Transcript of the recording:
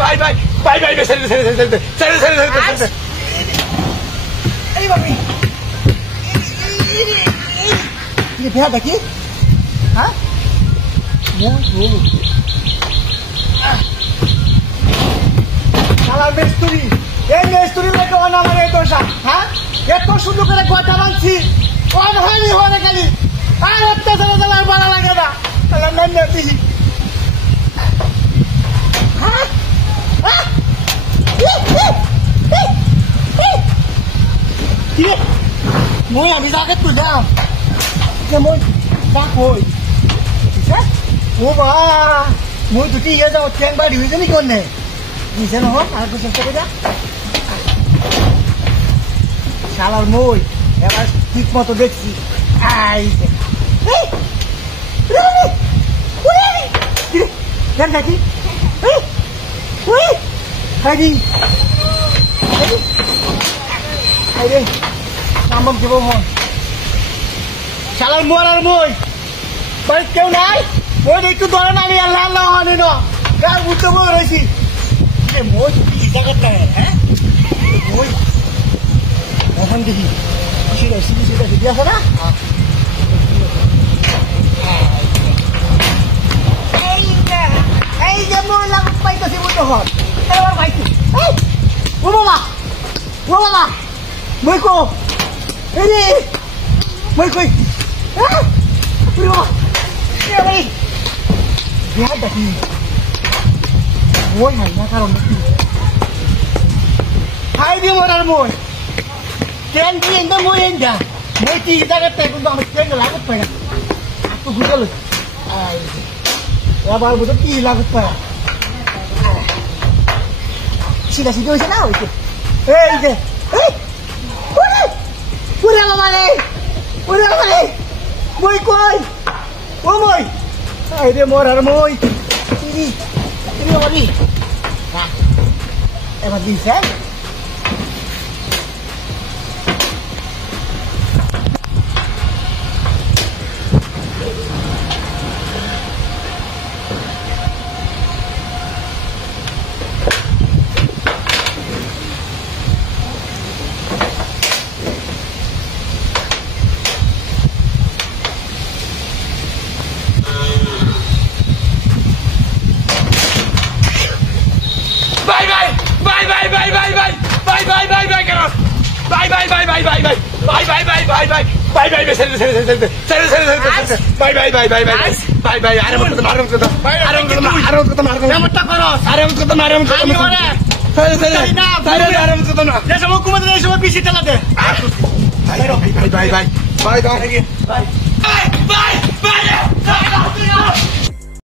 ভাই ভাই ভাই ভাই ভাই ছেড়ে ছেড়ে ছেড়ে ছেড়ে ছেড়ে ছেড়ে এই বাবি কি ভেয়া দেখি হ্যাঁ শালার মেস্তুরি এই মেস্তুরি লোকে অনামার এই দোষা হ্যাঁ এত সুন্দর করে গোটা বানছি অনহানি হয়ে গেলি আর অত্যাচার আর ভালো লাগে না তাহলে নেন দিহি মই আমি যাকে তুই যাম যে মই যাক হই ও বা মই দুটি ইয়ে যাও ট্রেন বাড়ি হয়েছে নি কোন নিচে নহক আর একটু চেষ্টা করে যা শালার মই এবার ঠিক মতো দেখছি দেখি নাম দেব মন শালার মোর আর মই বাড়ির কেউ নাই ওই একটু ধরেন আমি আল্লাহ আল্লাহ হানি না কার বুঝতে বলে রয়েছি মই জায়গাটা হ্যাঁ মই এখন দেখি সেটা সেটা সেটি আছে না এই যে মই লাগুত পাইতেছি মই তখন এবার পাইছি ও বাবা মই কো এরে মই কই বিয়া দেখি মই নাই না কারণ খাই দিয়ে মরার মই ট্রেন দিয়ে এনে মই এনে মই কি জায়গাতে কিন্তু আমার ট্রেন লাগুত পাই না তো ঘুরল এবার বুঝো কি লাগুত পাই সিধা সিধা হয়েছে না হয়েছে এই যে পুরে মানে মই কই ও মই এই রে মোর আর মই তুমি বলি এবার দিছে Bye.